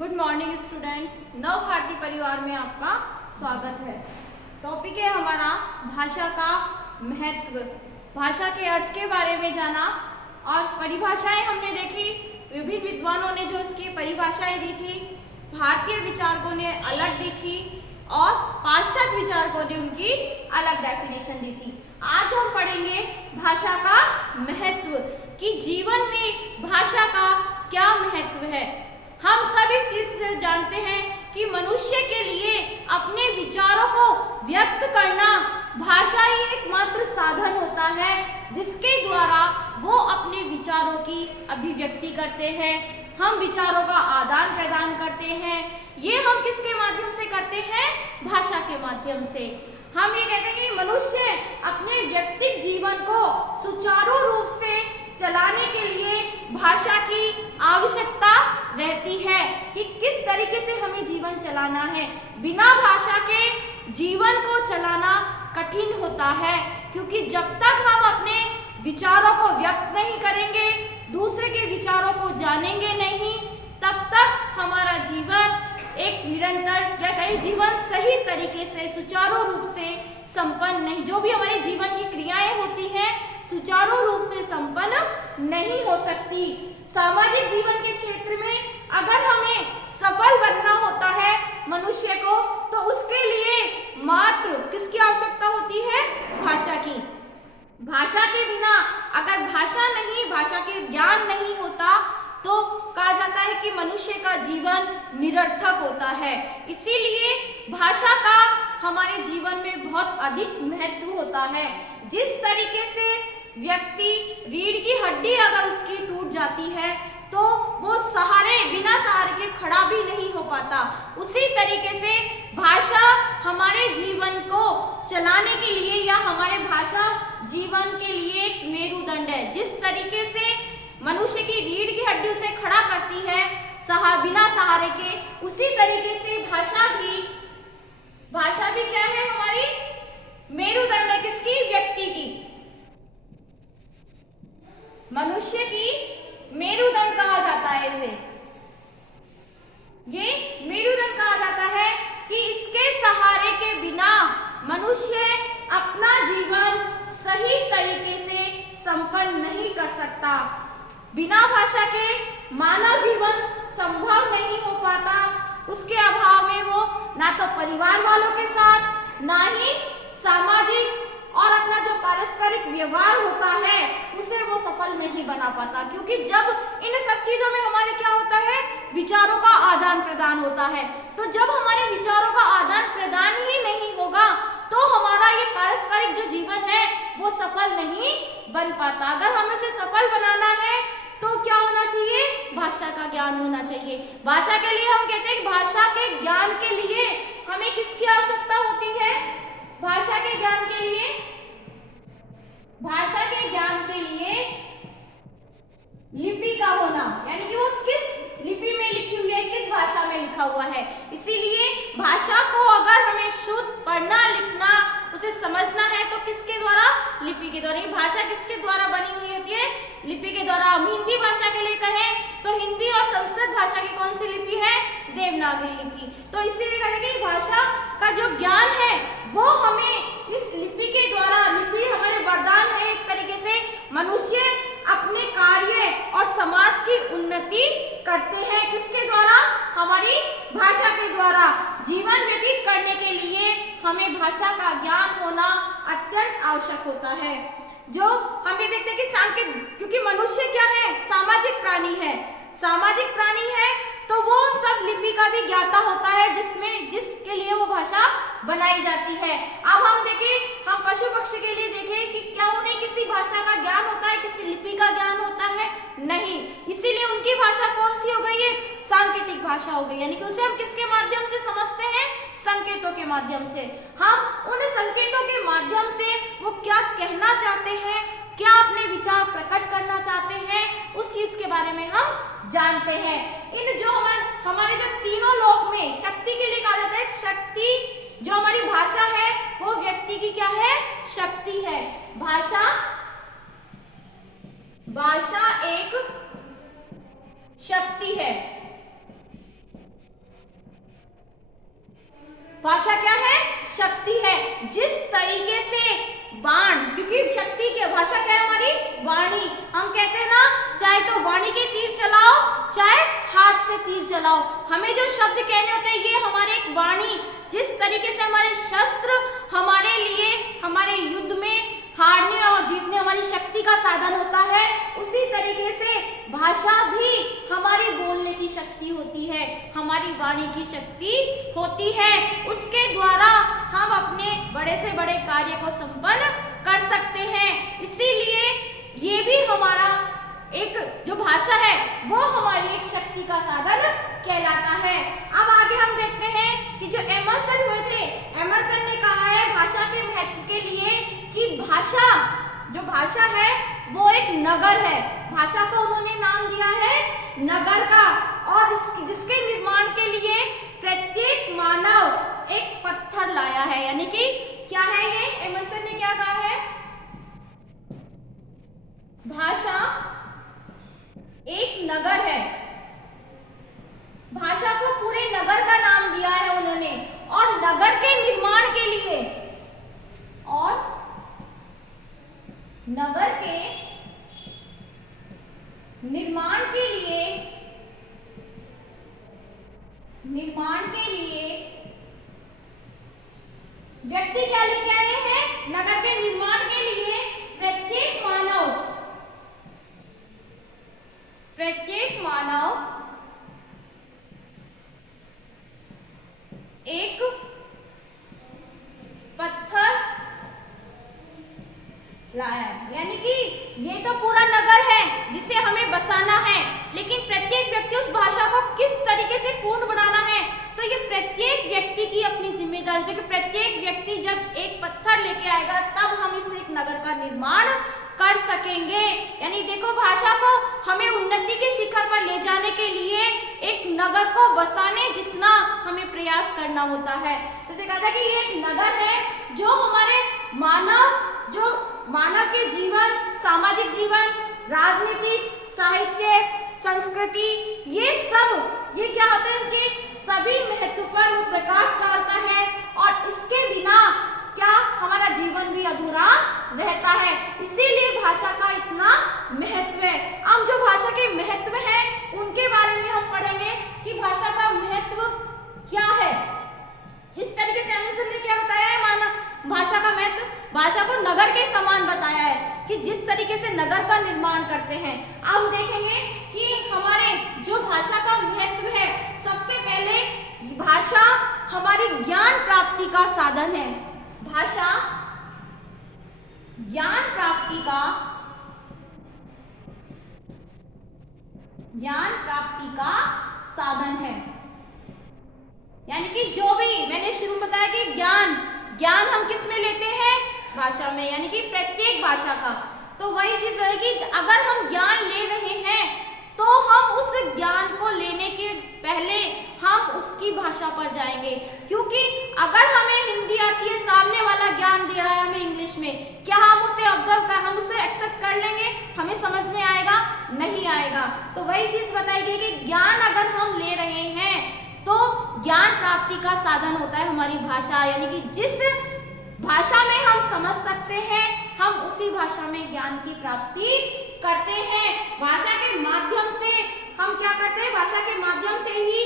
Good morning students, नव भारती परिवार में आपका स्वागत है। टॉपिक है हमारा भाषा का महत्व। भाषा के अर्थ के बारे में जाना और परिभाषाएं हमने देखी। विभिन्न विद्वानों ने जो इसकी परिभाषाएं दी थी, भारतीय विचारकों ने अलग दी थी और पाश्चात्य विचारकों ने उनकी अलग डेफिनेशन दी थी। आज हम पढ़ेंगे भाषा का महत्व कि जीवन में भाषा का क्या महत्व है। हम सब इस चीज से जानते हैं कि मनुष्य के लिए अपने विचारों को व्यक्त करना भाषा ही एकमात्र साधन होता है जिसके द्वारा वो अपने विचारों की अभिव्यक्ति करते हैं। हम विचारों का आदान प्रदान करते हैं। ये हम किसके माध्यम से करते हैं? भाषा के माध्यम से। हम ये कहते हैं कि मनुष्य अपने व्यक्तिगत जीवन को सुचारू रूप से चलाने के लिए भाषा की आवश्यकता रहती है कि किस तरीके से हमें जीवन चलाना है। बिना भाषा के जीवन को चलाना कठिन होता है, क्योंकि जब तक हम अपने विचारों को व्यक्त नहीं करेंगे, दूसरे के विचारों को जानेंगे नहीं, तब तक हमारा जीवन एक निरंतर या कहीं जीवन सही तरीके से सुचारू रूप से संपन्न नहीं, जो भी हमारे जीवन की क्रियाएं होती हैं सुचारू रूप से संपन्न नहीं हो सकती। सामाजिक जीवन के क्षेत्र में अगर हमें सफल बनना होता है मनुष्य को, तो उसके लिए मात्र किसकी आवश्यकता होती है? भाषा की। भाषा के बिना अगर भाषा के ज्ञान नहीं होता तो कहा जाता है कि मनुष्य का जीवन निरर्थक होता है। इसीलिए भाषा का हमारे जीवन में बहुत अधिक महत्व होता है। जिस तरीके से व्यक्ति रीढ़ की हड्डी अगर उसकी टूट जाती है तो वो बिना सहारे के खड़ा भी नहीं हो पाता, उसी तरीके से भाषा हमारे जीवन को चलाने के लिए या हमारे भाषा जीवन के लिए एक मेरुदंड है। जिस तरीके से मनुष्य की रीढ़ की हड्डी उसे खड़ा करती है बिना सहारे के, उसी तरीके से भाषा भी क्या है? हमारी मेरुदंड है। किसकी? व्यक्ति की, मनुष्य की मेरुदंड कहा जाता है इसे। ये मेरुदंड कहा जाता है कि इसके सहारे के बिना मनुष्य अपना जीवन सही तरीके से संपन्न नहीं कर सकता। बिना भाषा के मानव जीवन संभव नहीं हो पाता। उसके अभाव में वो ना तो परिवार वालों के साथ, ना ही सामाजिक और अपना जो पारस्परिक व्यवहार होता है उसे वो सफल नहीं बना पाता, क्योंकि जब इन सब चीजों में हमारे क्या होता है? विचारों का आदान प्रदान होता है। तो जब हमारे विचारों का आदान प्रदान ही नहीं होगा तो हमारा ये पारस्परिक जो जीवन है वो सफल नहीं बन पाता। अगर हमें उसे सफल बनाना है तो क्या होना चाहिए? भाषा का ज्ञान होना चाहिए। भाषा के लिए हम कहते हैं भाषा के ज्ञान के लिए हमें किसकी आवश्यकता होती है? भाषा के ज्ञान के लिए लिपि का होना, यानी कि वो किस लिपि में लिखी हुई है, किस भाषा में लिखा हुआ है। इसीलिए भाषा को अगर हमें शुद्ध पढ़ना लिखना उसे समझना है तो किसके द्वारा? लिपि के द्वारा। भाषा किसके द्वारा बनी हुई होती है? लिपि के द्वारा। हम हिंदी भाषा के लिए कहें तो हिंदी और संस्कृत भाषा की कौन सी लिपि है? देवनागरी लिपि। तो इसीलिए कहेंगे भाषा का जो ज्ञान है वो हमें इस लिपि के द्वारा, लिपि हमारे वरदान है एक तरीके से। मनुष्य अपने कार्य और समाज की उन्नति करते हैं किसके द्वारा? हमारी भाषा के द्वारा। जीवन व्यतीत करने के लिए हमें भाषा का ज्ञान होना अत्यंत आवश्यक होता है। जो हम ये देखते हैं कि क्योंकि मनुष्य क्या है? सामाजिक प्राणी है। सामाजिक प्राणी है तो वो उन सब लिपि का भी ज्ञाता होता है जिसके लिए वो भाषा बनाई जाती है। अब हम देखें, हम पशु पक्षी के लिए देखें कि क्या उन्हें किसी भाषा का ज्ञान होता है, किसी लिपि का ज्ञान होता है? नहीं। इसीलिए उनकी भाषा कौन सी हो गई है? सांकेतिक भाषा हो गई, यानी कि उसे हम किसके माध्यम से समझते हैं? संकेतों के माध्यम से। हम उन संकेतों के माध्यम से वो क्या कहना चाहते हैं, क्या अपने विचार प्रकट करना चाहते हैं, उस चीज के बारे में हम जानते हैं। इन जो हमारे जो तीनों लोक में शक्ति के लिए कहा जाता है, शक्ति जो हमारी भाषा है वो व्यक्ति की क्या है? शक्ति है। भाषा एक शक्ति है। भाषा क्या है? शक्ति है। जिस तरीके से बाण, क्योंकि शक्ति की भाषा क्या है हमारी? वाणी। हम कहते हैं ना, चाहे तो वाणी के तीर चलाओ, चाहे हाथ से तीर चलाओ, हमें जो शब्द कहने होते हैं ये हमारे एक वाणी। जिस तरीके से हमारे शस्त्र हमारे लिए हमारे युद्ध में हारने और जीतने हमारी शक्ति का साधन होता है, उसी तरीके से भाषा भी हमारी बोलने की शक्ति होती है, हमारी वाणी की शक्ति होती है। उसके द्वारा हम अपने बड़े से बड़े कार्य को संपन्न कर सकते हैं। इसीलिए ये भी हमारा एक जो भाषा है वो हमारी एक शक्ति का साधन कहलाता है। अब आगे हम देखते हैं कि जो एमर्सन हुए थे, एमर्सन ने कहा है भाषा के महत्व के लिए कि भाषा, जो भाषा है वो एक नगर है। भाषा को उन्होंने नाम दिया है नगर का, और जिसके निर्माण के लिए प्रत्येक मानव एक पत्थर लाया है। यानी कि क्या है ये? एमर्सन ने क्या कहा है? भाषा एक नगर है। भाषा को पूरे नगर का नाम दिया है उन्होंने, और नगर के निर्माण के लिए, और नगर के निर्माण के लिए व्यक्ति क्या लेके आए हैं? नगर के निर्माण के लिए प्रत्येक मानव एक पत्थर लाया है। यानी कि ये तो पूरा नगर है जिसे हमें बसाना है, लेकिन प्रत्येक व्यक्ति उस भाषा को किस तरीके से पूर्ण बनाना है, तो ये प्रत्येक व्यक्ति की अपनी जिम्मेदारी है कि प्रत्येक व्यक्ति जब एक पत्थर लेके आएगा तब हम इस एक नगर का निर्माण कर सकेंगे। यानी देखो, भाषा को हमें उन्नति के शिखर पर ले जाने के लिए एक नगर को बसाने जितना हमें प्रयास करना होता है। जैसे कहा था कि ये एक नगर है जो हमारे मानव के जीवन, सामाजिक जीवन, राजनीतिक, साहित्य, संस्कृति, ये क्या होता है, इसके सभी महत्व पर वो प्रकाश डालता है, और इसके बिना क्या हमारा जीवन भी अधूरा रहता है। इसीलिए भाषा का इतना महत्व है। अब जो भाषा के महत्व है उनके बारे में हम पढ़ेंगे कि भाषा का महत्व क्या है। जिस तरीके से एमर्सन ने क्या बताया है, भाषा का महत्व, भाषा को नगर के समान बताया है कि जिस तरीके से नगर का निर्माण करते हैं। अब देखेंगे कि हमारे जो भाषा का महत्व है, सबसे पहले भाषा हमारी ज्ञान प्राप्ति का साधन है। भाषा ज्ञान प्राप्ति का साधन है। यानी कि जो भी मैंने शुरू में बताया कि ज्ञान हम किस में लेते हैं? भाषा में, यानी कि प्रत्येक भाषा का। तो वही चीज है कि अगर हम ज्ञान ले रहे हैं तो हम उस ज्ञान को लेने के पहले हम उसकी भाषा पर जाएंगे, क्योंकि अगर हमें हिंदी आती है, सामने वाला ज्ञान दे रहा है हमें इंग्लिश में, क्या हम उसे ऑब्जर्व कर, हम उसे एक्सेप्ट कर लेंगे? हमें समझ में आएगा? नहीं आएगा। तो वही चीज बताई गई कि ज्ञान अगर हम ले रहे हैं तो ज्ञान प्राप्ति का साधन होता है हमारी भाषा। यानी कि जिस भाषा में हम समझ सकते हैं, हम उसी भाषा में ज्ञान की प्राप्ति करते हैं। भाषा के माध्यम से हम क्या करते हैं? भाषा के माध्यम से ही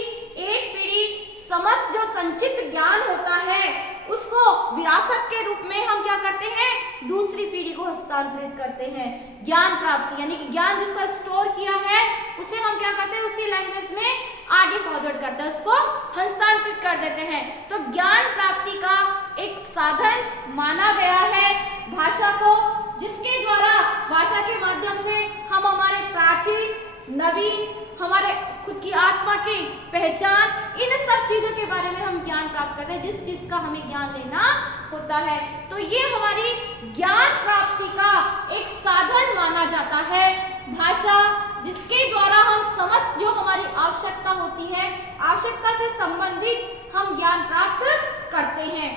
एक पीढ़ी समस्त जो संचित ज्ञान होता है उसको विरासत के रूप में हम क्या करते हैं? दूसरी पीढ़ी को हस्तांतरित करते हैं। ज्ञान प्राप्ति यानी कि ज्ञान जिसका स्टोर किया है उसे हम क्या करते हैं? उसी लैंग्वेज में आगे फॉरवर्ड करते हैं, उसको हस्तांतरित कर देते हैं। तो ज्ञान प्राप्ति का एक साधन माना गया है भाषा को, जिसके द्वारा भाषा के माध्यम से हम हमारे प्राचीन, नवीन, हमारे खुद की आत्मा की पहचान, इन सब चीजों के बारे में हम ज्ञान प्राप्त करते हैं, जिस चीज का हमें ज्ञान लेना होता है। तो ये हमारी ज्ञान प्राप्ति का एक साधन माना जाता है भाषा, जिसके द्वारा हम समस्त जो हमारी आवश्यकता होती है, आवश्यकता से संबंधित हम ज्ञान प्राप्त करते हैं।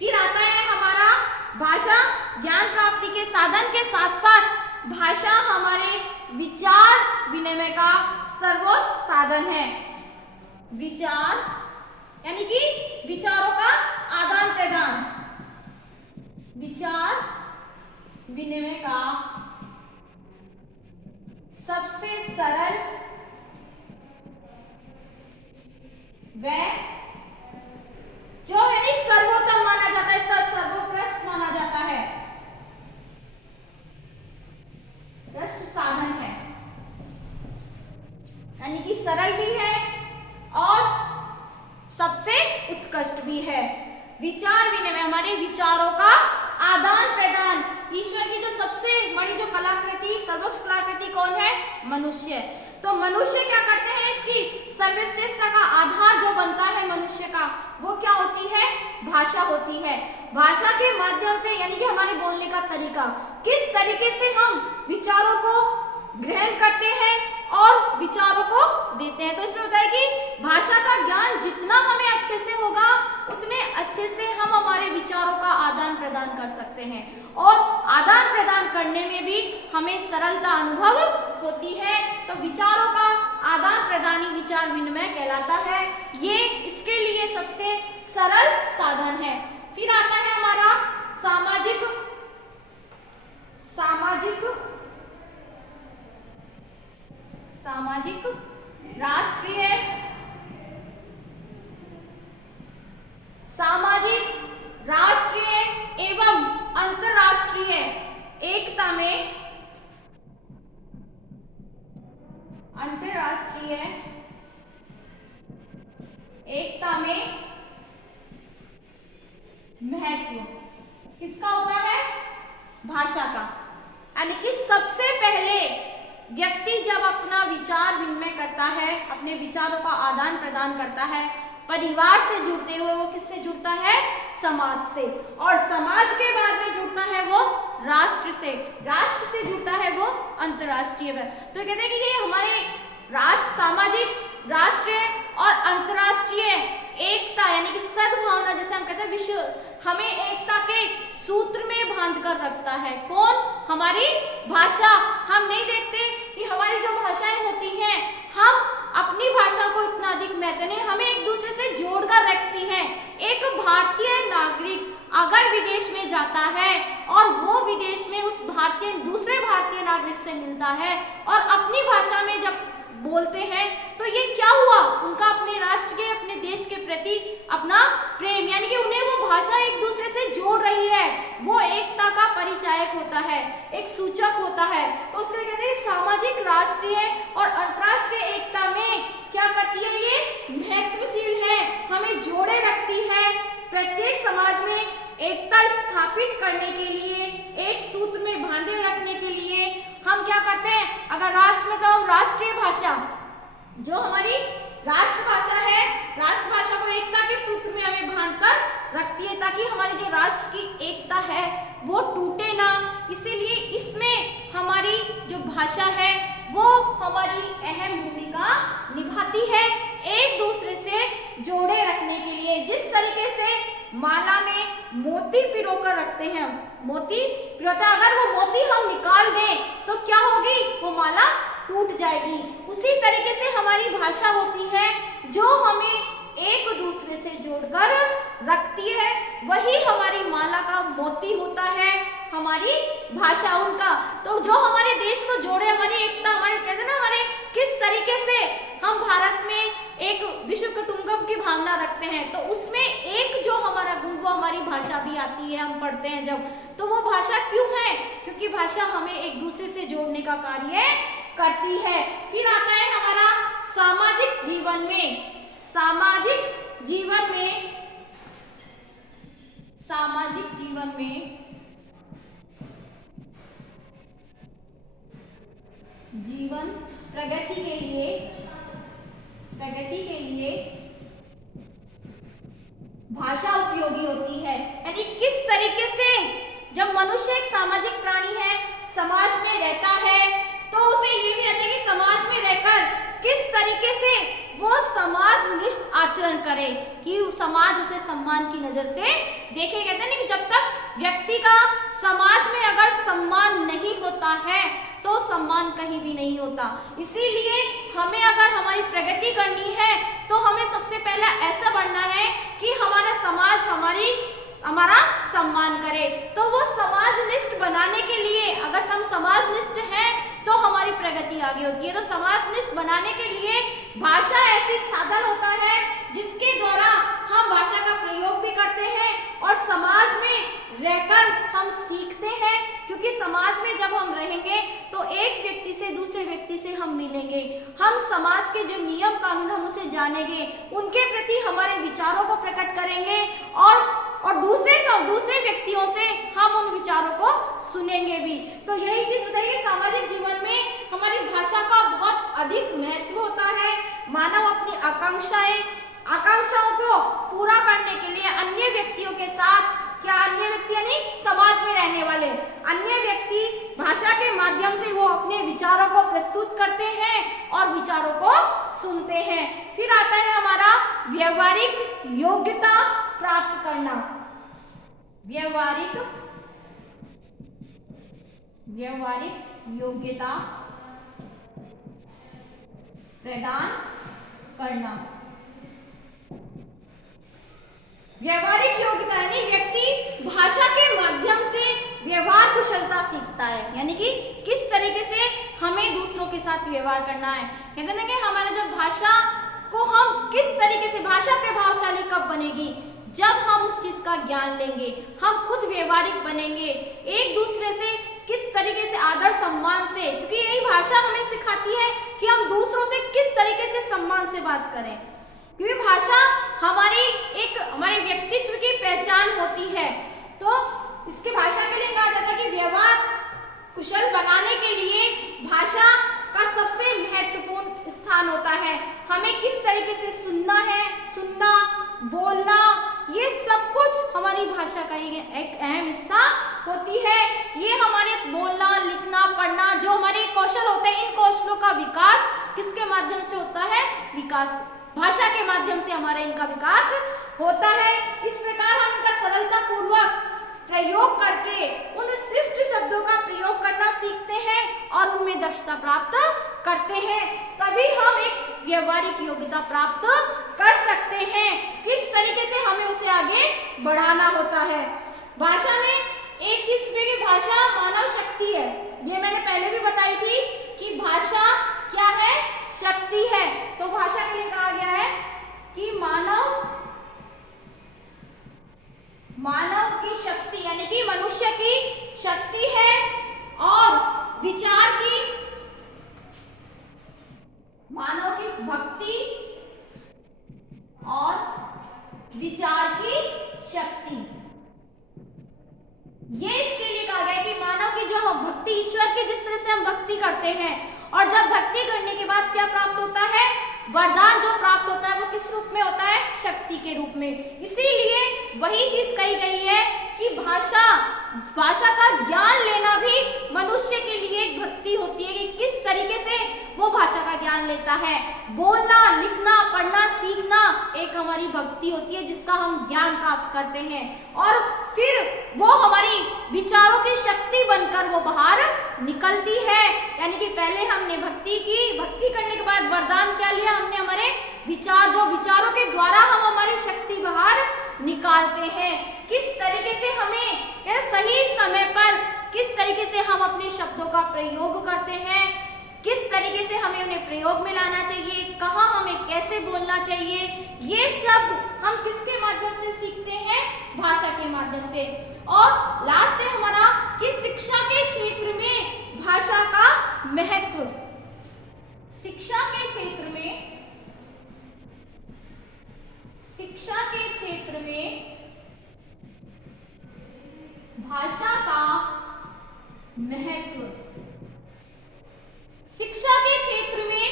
फिर आता है हमारा भाषा ज्ञान प्राप्ति के साधन के साथ साथ भाषा हमारे विचार विनिमय का सर्वोच्च साधन है। विचार यानी कि विचारों का आदान प्रदान, विचार विनिमय का सबसे सरल व जो है सर्वोत्तम माना जाता है, इसका सर्वोत्कृष्ट माना जाता है, उत्कृष्ट साधन है। यानी कि सरल भी है और सबसे उत्कृष्ट भी है। विचार विनिमय, हमारे विचारों का आदान प्रदान। ईश्वर की जो सबसे बड़ी जो कलाकृति, सर्वोच्च कलाकृति कौन है? मनुष्य। तो मनुष्य क्या करते हैं? इसकी सर्वश्रेष्ठता का आधार जो बनता है मनुष्य का, वो क्या होती है? भाषा होती है। भाषा के माध्यम से, यानी कि हमारे बोलने का तरीका, किस तरीके से हम विचारों को ग्रहण करते हैं और विचारों को देते हैं। तो इसमें होता है कि भाषा का ज्ञान जितना हमें अच्छे से होगा, उतने अच्छे से हम हमारे विचारों का आदान प्रदान कर सकते हैं, और आदान प्रदान करने में भी हमें सरलता अनुभव होती है। तो विचारों का आदान प्रदान ही विचार विनिमय कहलाता है। ये इसके लिए सबसे सरल साधन है। फिर आता है हमारा सामाजिक राष्ट्रीय, सामाजिक राष्ट्रीय एवं अंतरराष्ट्रीय एकता में, अंतरराष्ट्रीय एकता में महत्व किसका होता है? भाषा का। यानी कि सबसे पहले व्यक्ति जब अपना विचार विनिमय करता है, अपने विचारों का आदान प्रदान करता है, परिवार से जुड़ते हुए वो किससे जुड़ता है? समाज से। और समाज के बाद में जुड़ता है वो राष्ट्र से, राष्ट्र से जुड़ता है वो अंतर्राष्ट्रीय। तो कहते हैं कि ये हमारे राष्ट्र, सामाजिक, राष्ट्रीय और अंतर्राष्ट्रीय एकता, यानी कि सद्भावना, जैसे हम कहते हैं विश्व, हमें एकता के सूत्र में बांध कर रखता है। कौन? हमारी भाषा। हम नहीं देखते कि हमारी जो भाषाएं होती हैं, हम अपनी भाषा को इतना अधिक महत्व नहीं, हमें एक दूसरे से जोड़कर रखती हैं। एक भारतीय नागरिक अगर विदेश में जाता है और वो विदेश में उस भारतीय, दूसरे भारतीय नागरिक से मिलता है और अपनी भाषा में जब बोलते हैं, तो ये क्या हुआ? उनका अपने राष्ट्र के, अपने देश के प्रति अपना प्रेम, यानी कि उन्हें वो भाषा एक दूसरे से जोड़ रही है। वो एकता का परिचायक होता है, एक सूचक होता है। तो उसके कहते हैं सामाजिक, राष्ट्रीय और अंतर्राष्ट्रीय एकता में क्या करती है? ये महत्वशील है, हमें जोड़े रखती है। प्रत्येक समाज में एकता स्थापित करने के लिए, एक सूत्र में बांधे रखने के लिए हम क्या करते हैं? अगर राष्ट्र में, तो हम राष्ट्रीय भाषा, जो हमारी राष्ट्रभाषा है, राष्ट्रभाषा को एकता के सूत्र में हमें बांधकर रखती है, ताकि हमारी जो राष्ट्र की एकता है वो टूटे ना। इसीलिए इसमें हमारी जो भाषा है वो हमारी अहम भूमिका निभाती है, एक दूसरे से जोड़े रखने के लिए। जिस तरीके से माला में मोती पिरोकर रखते हैं, मोती पिरोता, अगर वो मोती हम निकाल दें तो क्या होगी? वो माला टूट जाएगी। उसी तरीके से हमारी भाषा होती है, जो हमें एक दूसरे से जोड़कर रखती है, वही हमारी माला का मोती होता है, हमारी भाषा उनका। तो जो हमारे देश को जोड़े, हमारी एकता, हमारे कहते हैं ना, हमारे किस तरीके से हम भारत में एक विश्व कुटुंबकम की भावना रखते हैं, तो उसमें एक जो हमारा गुण, वो हमारी भाषा भी आती है। हम पढ़ते हैं जब, तो वो भाषा क्यों है? क्योंकि भाषा हमें एक दूसरे से जोड़ने का कार्य करती है। फिर आता है हमारा सामाजिक जीवन में, सामाजिक जीवन में, सामाजिक जीवन में जीवन प्रगति के लिए, प्रगति के लिए भाषा उपयोगी होती है। यानी किस तरीके से जब मनुष्य एक सामाजिक प्राणी है, समाज में रहता है, तो उसे ये भी रहता है कि समाज में रहकर किस तरीके से वो समाजनिष्ठ आचरण करे, कि समाज उसे सम्मान की नजर से देखे। कहते हैं ना कि जब तक व्यक्ति का समाज में अगर सम्मान नहीं होता है, तो सम्मान कहीं भी नहीं होता। इसीलिए हमें अगर हमारी हमारी प्रगति करनी है तो हमें सबसे पहला ऐसा बनना है कि हमारा समाज हमारा सम्मान करे। तो वो समाजनिष्ठ बनाने के लिए, अगर हम समाजनिष्ठ हैं तो हमारी प्रगति आगे होती है। तो समाजनिष्ठ बनाने के लिए भाषा ऐसी साधन होता है जिसके द्वारा हम भाषा का प्रयोग भी करते हैं और समाज में रहकर हम सीखते हैं, क्योंकि समाज में जब हम रहेंगे तो एक व्यक्ति से दूसरे व्यक्ति से हम मिलेंगे, हम समाज के जो नियम कानून हम उसे जानेंगे, उनके प्रति हमारे विचारों को प्रकट करेंगे और दूसरे व्यक्तियों से हम उन विचारों को सुनेंगे भी। तो यही चीज बताइए, सामाजिक जीवन में हमारी भाषा का बहुत अधिक महत्व होता है। मानव अपनी आकांक्षाओं को पूरा करने के लिए अन्य व्यक्तियों के साथ, क्या अन्य व्यक्ति यानी समाज में रहने वाले अन्य व्यक्ति, भाषा के माध्यम से वो अपने विचारों को प्रस्तुत करते हैं और विचारों को सुनते हैं। फिर आता है हमारा व्यवहारिक योग्यता प्राप्त करना। व्यवहारिक योग्यता प्रदान करना। व्यवहारिक योग्यता यानी व्यक्ति भाषा के माध्यम से व्यवहार कुशलता सीखता है, यानी कि किस तरीके से हमें दूसरों के साथ व्यवहार करना है। कहते हैं कि हमारा जब भाषा को हम किस तरीके से, भाषा प्रभावशाली कब बनेगी, जब हम उस चीज का ज्ञान लेंगे, हम खुद व्यवहारिक बनेंगे, एक दूसरे से किस तरीके से आदर सम्मान से, क्योंकि यही भाषा हमें सिखाती है कि हम दूसरों से किस तरीके से सम्मान से बात करें, क्योंकि भाषा हमारे व्यक्तित्व की पहचान होती है। तो इसके भाषा के लिए कहा जाता है कि व्यवहार कुशल बनाने के लिए भाषा का सबसे महत्वपूर्ण स्थान होता है। हमें किस तरीके से सुनना, बोलना, ये सब कुछ हमारी भाषा का एक अहम हिस्सा होती है। ये हमारे बोलना, लिखना, पढ़ना, जो हमारे कौशल होते हैं, इन कौशलों का विकास किसके माध्यम से होता है? भाषा के माध्यम से हमारा इनका विकास होता है। इस प्रकार हम इनका सरलता पूर्वक प्रयोग करके उन श्रेष्ठ शब्दों का प्रयोग करना सीखते हैं और उनमें दक्षता प्राप्त करते हैं, तभी हम एक व्यवहारिक योग्यता प्राप्त कर सकते हैं। किस तरीके से हमें उसे आगे बढ़ाना होता है। भाषा में एक चीज कि भाषा मानव शक्ति है, ये मैंने पहले भी बताई थी कि भाषा क्या है? शक्ति है। तो भाषा के लिए कहा गया है कि मानव की शक्ति यानी कि मनुष्य की शक्ति है और मानव की भक्ति और विचार की शक्ति, ये इसके लिए कहा गया कि मानव की जो हम भक्ति, ईश्वर की जिस तरह से हम भक्ति करते हैं और जब भक्ति करने के बाद क्या प्राप्त होता है? वरदान जो प्राप्त होता है वो किस रूप में होता है? शक्ति के रूप में। इसीलिए वही चीज कही गई है कि भाषा का ज्ञान लेना भी मनुष्य के लिए एक भक्ति होती है कि किस तरीके से वो भाषा का ज्ञान लेता है। बोलना, लिखना, पढ़ना, सीखना एक हमारी भक्ति होती है जिसका हम ज्ञान प्राप्त करते हैं और फिर वो हमारी विचारों की शक्ति बनकर वो बाहर निकलती है। यानी कि पहले हमने भक्ति की, भक्ति करने के बाद वरदान क्या लिया? हमने हमारे विचारों के द्वारा हम हमारी शक्ति बाहर निकालते हैं। किस तरीके से हमें सही समय पर किस तरीके से हम अपने शब्दों का प्रयोग करते हैं, किस तरीके से हमें उन्हें प्रयोग में लाना चाहिए, कहाँ हमें कैसे बोलना चाहिए, ये सब हम किसके माध्यम से सीखते हैं? भाषा के माध्यम से। और लास्ट है हमारा कि शिक्षा के क्षेत्र में भाषा का महत्व। शिक्षा के क्षेत्र में भाषा का महत्व। शिक्षा के क्षेत्र में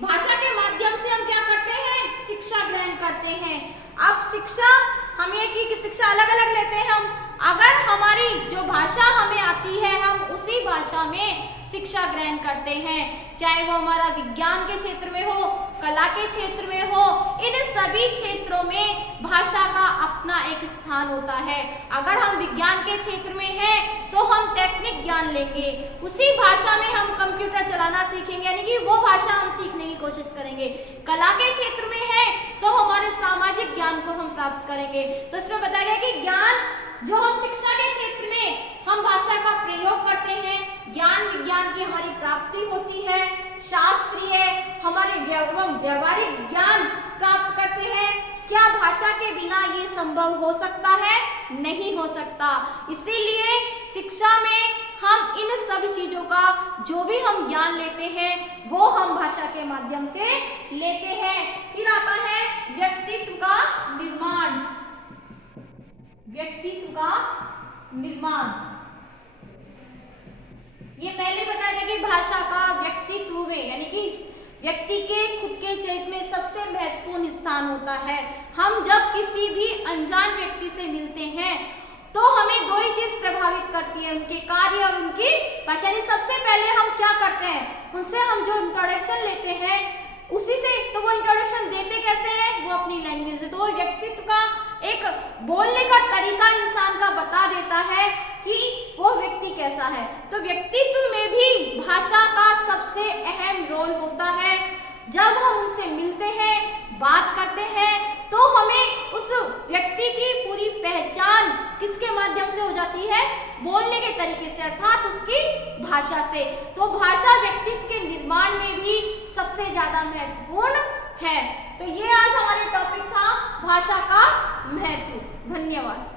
भाषा के माध्यम से हम क्या करते हैं? शिक्षा ग्रहण करते हैं। अब शिक्षा हमें की शिक्षा अलग अलग लेते हैं हम। अगर हमारी जो भाषा हमें आती है हम उसी भाषा में शिक्षा ग्रहण करते हैं, चाहे वो हमारा विज्ञान के क्षेत्र में हो, कला के क्षेत्र में हो, इन सभी क्षेत्रों में भाषा का अपना एक स्थान होता है। अगर हम विज्ञान के क्षेत्र में हैं तो हम टेक्निक ज्ञान लेंगे, उसी भाषा में हम कंप्यूटर चलाना सीखेंगे, यानी कि वो भाषा हम सीखने की कोशिश करेंगे। कला के क्षेत्र में है तो हमारे सामाजिक ज्ञान को हम प्राप्त करेंगे। तो इसमें बताया गया कि ज्ञान जो हम शिक्षा के क्षेत्र में हम भाषा का प्रयोग करते हैं, ज्ञान विज्ञान की हमारी प्राप्ति होती है, शास्त्रीय हमारे व्यवहारिक ज्ञान प्राप्त करते हैं। क्या भाषा के बिना ये संभव हो सकता है? नहीं हो सकता। इसीलिए शिक्षा में हम इन सभी चीजों का जो भी हम ज्ञान लेते हैं वो हम भाषा के माध्यम से लेते हैं। फिर आता है व्यक्तित्व का निर्माण। व्यक्तित्व का निर्माण, ये पहले बताया था कि भाषा का व्यक्तित्व में, यानी कि व्यक्ति के खुद के चरित्र में सबसे महत्वपूर्ण स्थान होता है। हम जब किसी भी अनजान व्यक्ति से मिलते हैं तो हमें दो ही चीज प्रभावित करती है, उनके कार्य और उनकी भाषा। यानी सबसे पहले हम क्या करते हैं, उनसे हम जो इंट्रोडक्शन लेते हैं उसी से, तो वो इंट्रोडक्शन देते कैसे हैं, वो अपनी लैंग्वेज से। तो वो व्यक्तित्व का एक बोलने का तरीका इंसान का बता देता है कि वो व्यक्ति कैसा है। तो व्यक्तित्व में भी भाषा का सबसे अहम रोल होता है। जब हम उनसे मिलते हैं, बात करते हैं, तो हमें उस व्यक्ति की पूरी पहचान किसके माध्यम से हो जाती है, बोलने के तरीके से, अर्थात उसकी भाषा से। तो भाषा व्यक्तित्व के निर्माण में भी सबसे ज्यादा महत्वपूर्ण है। तो ये आज हमारे टॉपिक था भाषा का महत्व। धन्यवाद।